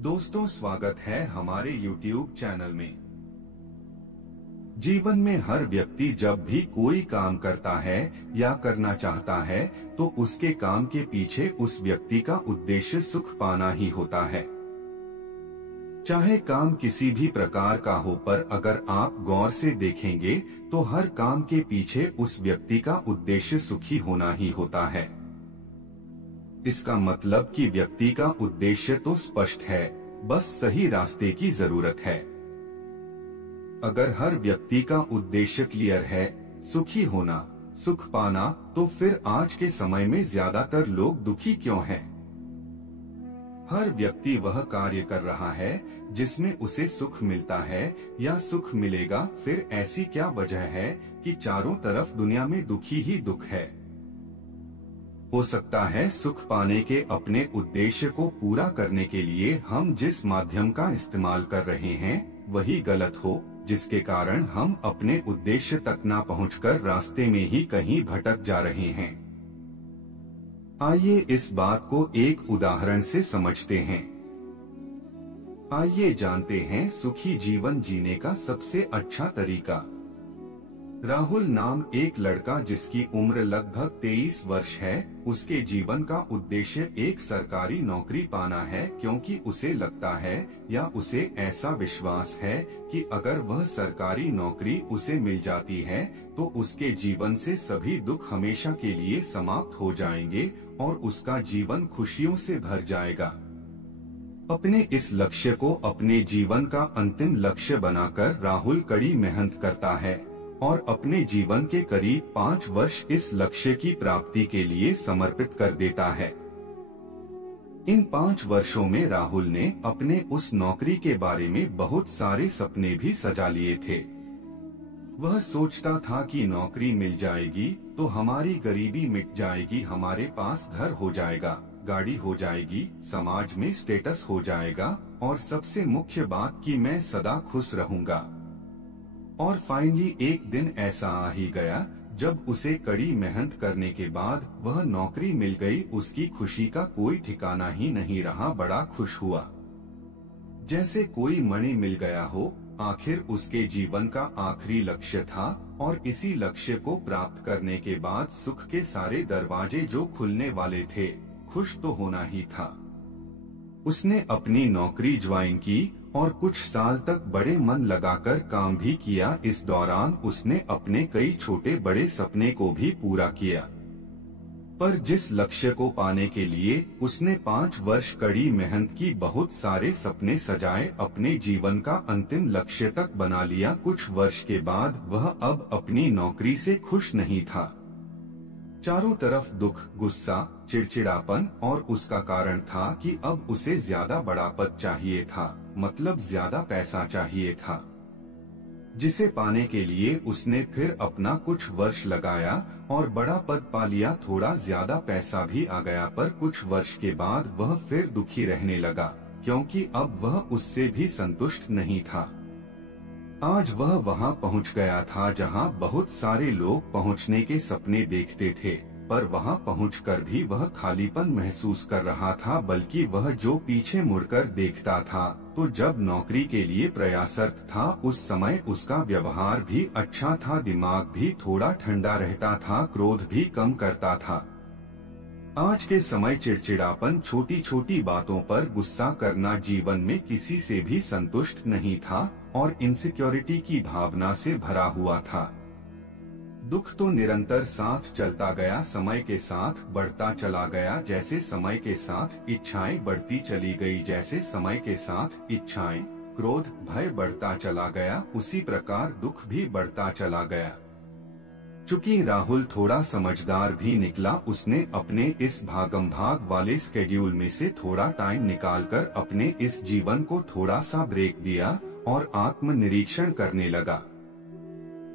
दोस्तों, स्वागत है हमारे YouTube चैनल में। जीवन में हर व्यक्ति जब भी कोई काम करता है या करना चाहता है तो उसके काम के पीछे उस व्यक्ति का उद्देश्य सुख पाना ही होता है। चाहे काम किसी भी प्रकार का हो, पर अगर आप गौर से देखेंगे तो हर काम के पीछे उस व्यक्ति का उद्देश्य सुखी होना ही होता है। इसका मतलब कि व्यक्ति का उद्देश्य तो स्पष्ट है, बस सही रास्ते की जरूरत है। अगर हर व्यक्ति का उद्देश्य क्लियर है, सुखी होना, सुख पाना, तो फिर आज के समय में ज्यादातर लोग दुखी क्यों हैं? हर व्यक्ति वह कार्य कर रहा है जिसमें उसे सुख मिलता है या सुख मिलेगा, फिर ऐसी क्या वजह है कि चारों तरफ दुनिया में दुखी ही दुख है? हो सकता है सुख पाने के अपने उद्देश्य को पूरा करने के लिए हम जिस माध्यम का इस्तेमाल कर रहे हैं वही गलत हो, जिसके कारण हम अपने उद्देश्य तक ना पहुंचकर रास्ते में ही कहीं भटक जा रहे हैं। आइए इस बात को एक उदाहरण से समझते हैं। आइए जानते हैं सुखी जीवन जीने का सबसे अच्छा तरीका। राहुल नाम एक लड़का जिसकी उम्र लगभग 23 वर्ष है, उसके जीवन का उद्देश्य एक सरकारी नौकरी पाना है, क्योंकि उसे लगता है या उसे ऐसा विश्वास है कि अगर वह सरकारी नौकरी उसे मिल जाती है तो उसके जीवन से सभी दुख हमेशा के लिए समाप्त हो जाएंगे और उसका जीवन खुशियों से भर जाएगा। अपने इस लक्ष्य को अपने जीवन का अंतिम लक्ष्य बनाकर राहुल कड़ी मेहनत करता है और अपने जीवन के करीब 5 वर्ष इस लक्ष्य की प्राप्ति के लिए समर्पित कर देता है। इन 5 वर्षों में राहुल ने अपने उस नौकरी के बारे में बहुत सारे सपने भी सजा लिए थे। वह सोचता था कि नौकरी मिल जाएगी तो हमारी गरीबी मिट जाएगी, हमारे पास घर हो जाएगा, गाड़ी हो जाएगी, समाज में स्टेटस हो जाएगा और सबसे मुख्य बात कि मैं सदा खुश रहूंगा। और फाइनली एक दिन ऐसा आ ही गया जब उसे कड़ी मेहनत करने के बाद वह नौकरी मिल गई। उसकी खुशी का कोई ठिकाना ही नहीं रहा, बड़ा खुश हुआ, जैसे कोई मणि मिल गया हो। आखिर उसके जीवन का आखिरी लक्ष्य था और इसी लक्ष्य को प्राप्त करने के बाद सुख के सारे दरवाजे जो खुलने वाले थे, खुश तो होना ही था। उसने अपनी नौकरी ज्वाइन की और कुछ साल तक बड़े मन लगाकर काम भी किया। इस दौरान उसने अपने कई छोटे बड़े सपने को भी पूरा किया, पर जिस लक्ष्य को पाने के लिए उसने 5 वर्ष कड़ी मेहनत की, बहुत सारे सपने सजाए, अपने जीवन का अंतिम लक्ष्य तक बना लिया। कुछ वर्ष के बाद वह अब अपनी नौकरी से खुश नहीं था। चारों तरफ दुख, गुस्सा, चिड़चिड़ापन, और उसका कारण था कि अब उसे ज्यादा बड़ा पद चाहिए था, मतलब ज्यादा पैसा चाहिए था, जिसे पाने के लिए उसने फिर अपना कुछ वर्ष लगाया और बड़ा पद पा लिया। थोड़ा ज्यादा पैसा भी आ गया, पर कुछ वर्ष के बाद वह फिर दुखी रहने लगा, क्योंकि अब वह उससे भी संतुष्ट नहीं था। आज वह वहां पहुंच गया था जहां बहुत सारे लोग पहुंचने के सपने देखते थे, पर वहां पहुंचकर भी वह खालीपन महसूस कर रहा था। बल्कि वह जो पीछे मुड़कर देखता था तो जब नौकरी के लिए प्रयासरत था उस समय उसका व्यवहार भी अच्छा था, दिमाग भी थोड़ा ठंडा रहता था, क्रोध भी कम करता था। आज के समय चिड़चिड़ापन, छोटी छोटी बातों पर गुस्सा करना, जीवन में किसी से भी संतुष्ट नहीं था और इनसिक्योरिटी की भावना से भरा हुआ था। दुख तो निरंतर साथ चलता गया, समय के साथ बढ़ता चला गया। जैसे समय के साथ इच्छाएं बढ़ती चली गई, जैसे समय के साथ इच्छाएं, क्रोध, भय बढ़ता चला गया, उसी प्रकार दुख भी बढ़ता चला गया। चूंकि राहुल थोड़ा समझदार भी निकला, उसने अपने इस भागम भाग वाले स्केड्यूल में से थोड़ा टाइम निकालकर अपने इस जीवन को थोड़ा सा ब्रेक दिया और आत्म निरीक्षण करने लगा।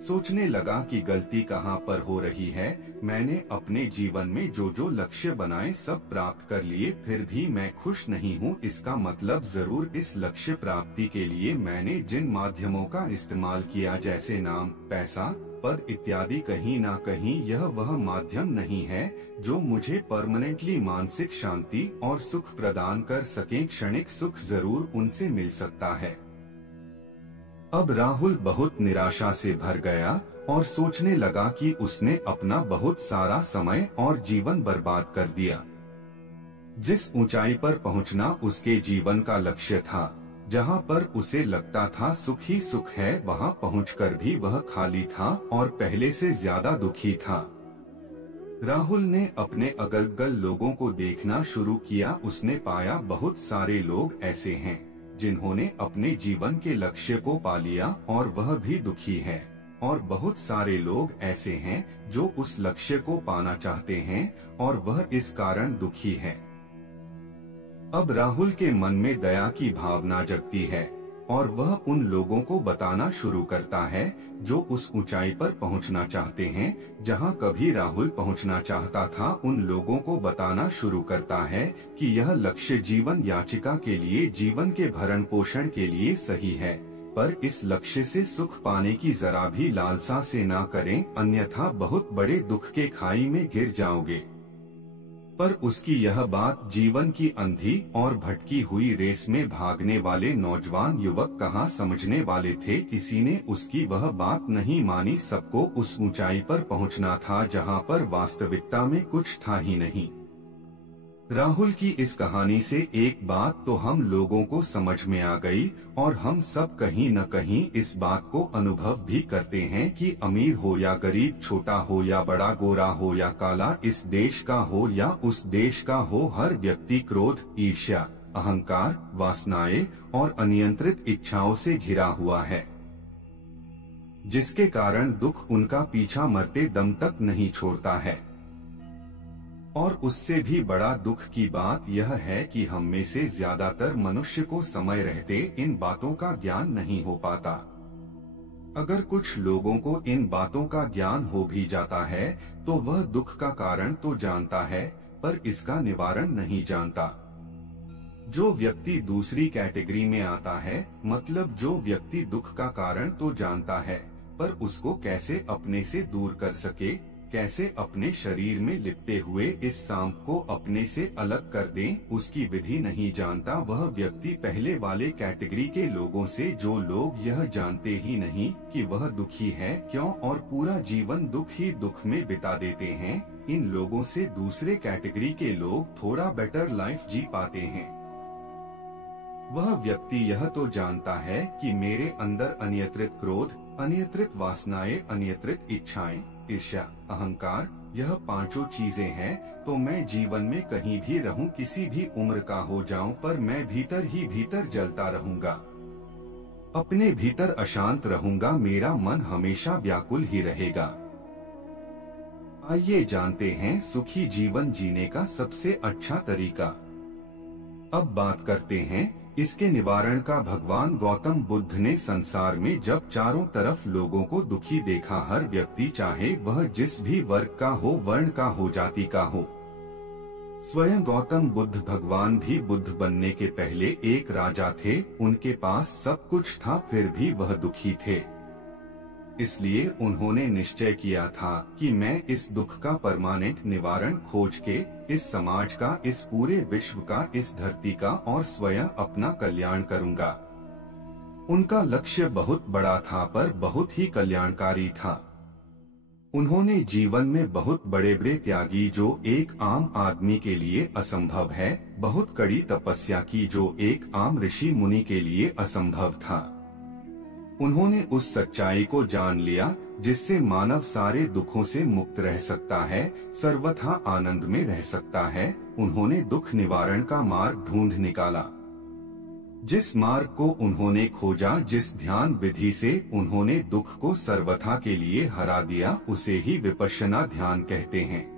सोचने लगा कि गलती कहाँ पर हो रही है। मैंने अपने जीवन में जो जो लक्ष्य बनाए सब प्राप्त कर लिए, फिर भी मैं खुश नहीं हूँ। इसका मतलब जरूर इस लक्ष्य प्राप्ति के लिए मैंने जिन माध्यमों का इस्तेमाल किया, जैसे नाम, पैसा, पद इत्यादि कहीं ना कहीं यह वह माध्यम नहीं है जो मुझे परमानेंटली मानसिक शांति और सुख प्रदान कर सके। क्षणिक सुख जरूर उनसे मिल सकता है। अब राहुल बहुत निराशा से भर गया और सोचने लगा कि उसने अपना बहुत सारा समय और जीवन बर्बाद कर दिया। जिस ऊंचाई पर पहुंचना उसके जीवन का लक्ष्य था, जहां पर उसे लगता था सुख ही सुख है, वहां पहुंचकर भी वह खाली था और पहले से ज्यादा दुखी था। राहुल ने अपने अगल बगल लोगों को देखना शुरू किया। उसने पाया बहुत सारे लोग ऐसे हैं जिन्होंने अपने जीवन के लक्ष्य को पा लिया और वह भी दुखी है, और बहुत सारे लोग ऐसे हैं जो उस लक्ष्य को पाना चाहते हैं और वह इस कारण दुखी है। अब राहुल के मन में दया की भावना जगती है और वह उन लोगों को बताना शुरू करता है जो उस ऊंचाई पर पहुंचना चाहते हैं जहां कभी राहुल पहुंचना चाहता था। उन लोगों को बताना शुरू करता है कि यह लक्ष्य जीवन याचिका के लिए, जीवन के भरण पोषण के लिए सही है, पर इस लक्ष्य से सुख पाने की जरा भी लालसा से ना करें, अन्यथा बहुत बड़े दुख के खाई में गिर जाओगे। पर उसकी यह बात जीवन की अंधी और भटकी हुई रेस में भागने वाले नौजवान युवक कहाँ समझने वाले थे। किसी ने उसकी वह बात नहीं मानी। सबको उस ऊंचाई पर पहुंचना था जहां पर वास्तविकता में कुछ था ही नहीं। राहुल की इस कहानी से एक बात तो हम लोगों को समझ में आ गई और हम सब कहीं न कहीं इस बात को अनुभव भी करते हैं कि अमीर हो या गरीब, छोटा हो या बड़ा, गोरा हो या काला, इस देश का हो या उस देश का हो, हर व्यक्ति क्रोध, ईर्ष्या, अहंकार, वासनाएं और अनियंत्रित इच्छाओं से घिरा हुआ है, जिसके कारण दुख उनका पीछा मरते दम तक नहीं छोड़ता है। और उससे भी बड़ा दुख की बात यह है कि हम में से ज्यादातर मनुष्य को समय रहते इन बातों का ज्ञान नहीं हो पाता। अगर कुछ लोगों को इन बातों का ज्ञान हो भी जाता है तो वह दुख का कारण तो जानता है पर इसका निवारण नहीं जानता। जो व्यक्ति दूसरी कैटेगरी में आता है, मतलब जो व्यक्ति दुख का कारण तो जानता है पर उसको कैसे अपने से दूर कर सके, कैसे अपने शरीर में लिपटे हुए इस सांप को अपने से अलग कर दें, उसकी विधि नहीं जानता। वह व्यक्ति पहले वाले कैटेगरी के लोगों से, जो लोग यह जानते ही नहीं कि वह दुखी है क्यों और पूरा जीवन दुख ही दुख में बिता देते हैं, इन लोगों से दूसरे कैटेगरी के लोग थोड़ा बेटर लाइफ जी पाते हैं। वह व्यक्ति यह तो जानता है कि मेरे अंदर अनियंत्रित क्रोध, अनियंत्रित वासनाएं, अनियंत्रित इच्छाएं, ईर्ष्या, अहंकार, यह पांचों चीजें हैं, तो मैं जीवन में कहीं भी रहूं, किसी भी उम्र का हो जाऊं, पर मैं भीतर ही भीतर जलता रहूंगा, अपने भीतर अशांत रहूंगा, मेरा मन हमेशा व्याकुल ही रहेगा। आइए जानते हैं सुखी जीवन जीने का सबसे अच्छा तरीका। अब बात करते हैं इसके निवारण का। भगवान गौतम बुद्ध ने संसार में जब चारों तरफ लोगों को दुखी देखा, हर व्यक्ति चाहे वह जिस भी वर्ग का हो, वर्ण का हो, जाति का हो, स्वयं गौतम बुद्ध भगवान भी बुद्ध बनने के पहले एक राजा थे, उनके पास सब कुछ था फिर भी वह दुखी थे। इसलिए उन्होंने निश्चय किया था कि मैं इस दुख का परमानेंट निवारण खोज के इस समाज का, इस पूरे विश्व का, इस धरती का और स्वयं अपना कल्याण करूंगा। उनका लक्ष्य बहुत बड़ा था पर बहुत ही कल्याणकारी था। उन्होंने जीवन में बहुत बड़े बड़े त्यागी जो एक आम आदमी के लिए असंभव है, बहुत कड़ी तपस्या की जो एक आम ऋषि मुनि के लिए असंभव था। उन्होंने उस सच्चाई को जान लिया जिससे मानव सारे दुखों से मुक्त रह सकता है, सर्वथा आनंद में रह सकता है। उन्होंने दुख निवारण का मार्ग ढूंढ निकाला। जिस मार्ग को उन्होंने खोजा, जिस ध्यान विधि से उन्होंने दुख को सर्वथा के लिए हरा दिया, उसे ही विपश्यना ध्यान कहते हैं।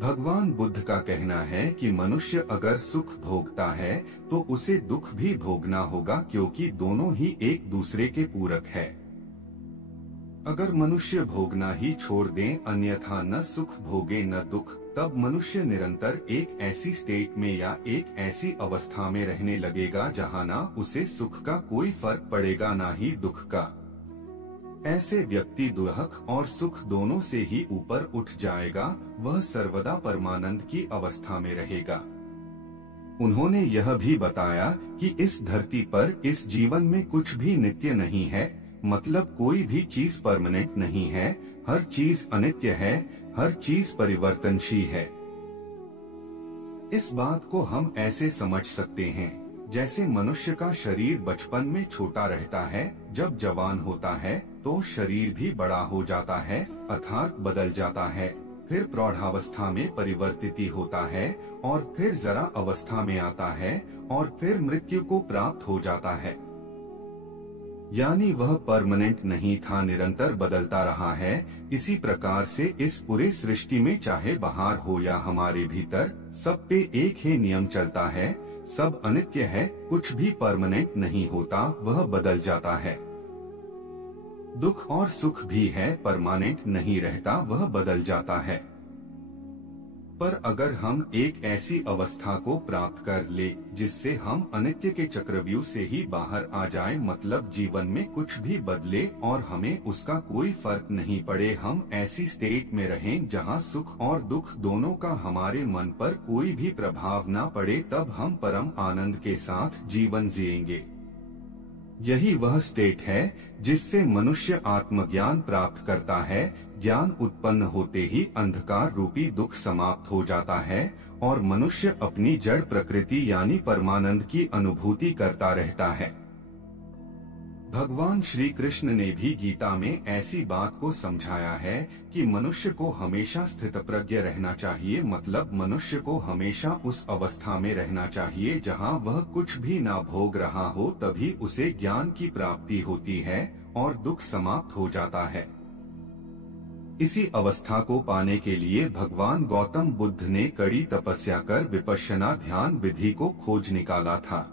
भगवान बुद्ध का कहना है कि मनुष्य अगर सुख भोगता है तो उसे दुख भी भोगना होगा, क्योंकि दोनों ही एक दूसरे के पूरक है। अगर मनुष्य भोगना ही छोड़ दें, अन्यथा न सुख भोगे न दुख, तब मनुष्य निरंतर एक ऐसी स्टेट में या एक ऐसी अवस्था में रहने लगेगा जहाँ ना उसे सुख का कोई फर्क पड़ेगा ना ही दुख का। ऐसे व्यक्ति दुख और सुख दोनों से ही ऊपर उठ जाएगा, वह सर्वदा परमानंद की अवस्था में रहेगा। उन्होंने यह भी बताया कि इस धरती पर इस जीवन में कुछ भी नित्य नहीं है, मतलब कोई भी चीज परमानेंट नहीं है, हर चीज अनित्य है, हर चीज परिवर्तनशील है। इस बात को हम ऐसे समझ सकते हैं जैसे मनुष्य का शरीर बचपन में छोटा रहता है, जब जवान होता है तो शरीर भी बड़ा हो जाता है अर्थात बदल जाता है, फिर प्रौढ़ावस्था में परिवर्तित होता है और फिर जरा अवस्था में आता है और फिर मृत्यु को प्राप्त हो जाता है। यानी वह परमानेंट नहीं था, निरंतर बदलता रहा है। इसी प्रकार से इस पूरे सृष्टि में चाहे बाहर हो या हमारे भीतर, सब पे एक ही नियम चलता है, सब अनित्य है, कुछ भी परमानेंट नहीं होता, वह बदल जाता है। दुख और सुख भी है, परमानेंट नहीं रहता, वह बदल जाता है। पर अगर हम एक ऐसी अवस्था को प्राप्त कर ले जिससे हम अनित्य के चक्रव्यूह से ही बाहर आ जाएं, मतलब जीवन में कुछ भी बदले और हमें उसका कोई फर्क नहीं पड़े, हम ऐसी स्टेट में रहें जहां सुख और दुख दोनों का हमारे मन पर कोई भी प्रभाव ना पड़े, तब हम परम आनंद के साथ जीवन जिएंगे। यही वह स्टेट है जिससे मनुष्य आत्मज्ञान प्राप्त करता है। ज्ञान उत्पन्न होते ही अंधकार रूपी दुख समाप्त हो जाता है और मनुष्य अपनी जड़ प्रकृति यानी परमानंद की अनुभूति करता रहता है। भगवान श्री कृष्ण ने भी गीता में ऐसी बात को समझाया है कि मनुष्य को हमेशा स्थितप्रज्ञ रहना चाहिए, मतलब मनुष्य को हमेशा उस अवस्था में रहना चाहिए जहां वह कुछ भी ना भोग रहा हो, तभी उसे ज्ञान की प्राप्ति होती है और दुख समाप्त हो जाता है। इसी अवस्था को पाने के लिए भगवान गौतम बुद्ध ने कड़ी तपस्या कर विपश्यना ध्यान विधि को खोज निकाला था।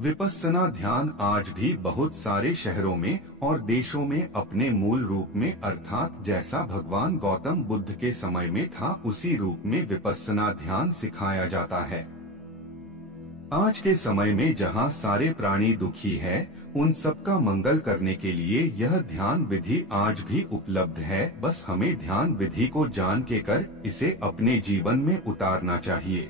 विपस्सना ध्यान आज भी बहुत सारे शहरों में और देशों में अपने मूल रूप में अर्थात जैसा भगवान गौतम बुद्ध के समय में था उसी रूप में विपस्सना ध्यान सिखाया जाता है। आज के समय में जहां सारे प्राणी दुखी है, उन सबका मंगल करने के लिए यह ध्यान विधि आज भी उपलब्ध है। बस हमें ध्यान विधि को जान के कर इसे अपने जीवन में उतारना चाहिए।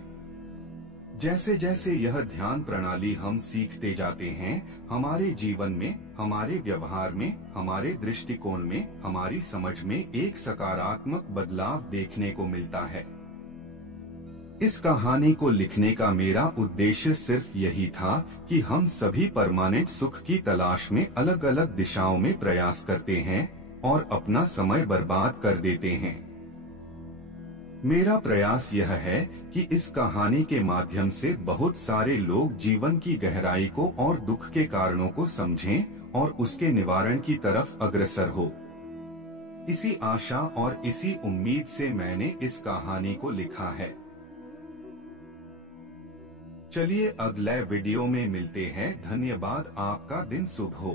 जैसे जैसे यह ध्यान प्रणाली हम सीखते जाते हैं, हमारे जीवन में, हमारे व्यवहार में, हमारे दृष्टिकोण में, हमारी समझ में एक सकारात्मक बदलाव देखने को मिलता है। इस कहानी को लिखने का मेरा उद्देश्य सिर्फ यही था कि हम सभी परमानेंट सुख की तलाश में अलग अलग दिशाओं में प्रयास करते हैं और अपना समय बर्बाद कर देते हैं। मेरा प्रयास यह है कि इस कहानी के माध्यम से बहुत सारे लोग जीवन की गहराई को और दुख के कारणों को समझें और उसके निवारण की तरफ अग्रसर हो। इसी आशा और इसी उम्मीद से मैंने इस कहानी को लिखा है। चलिए अगले वीडियो में मिलते हैं। धन्यवाद। आपका दिन शुभ हो।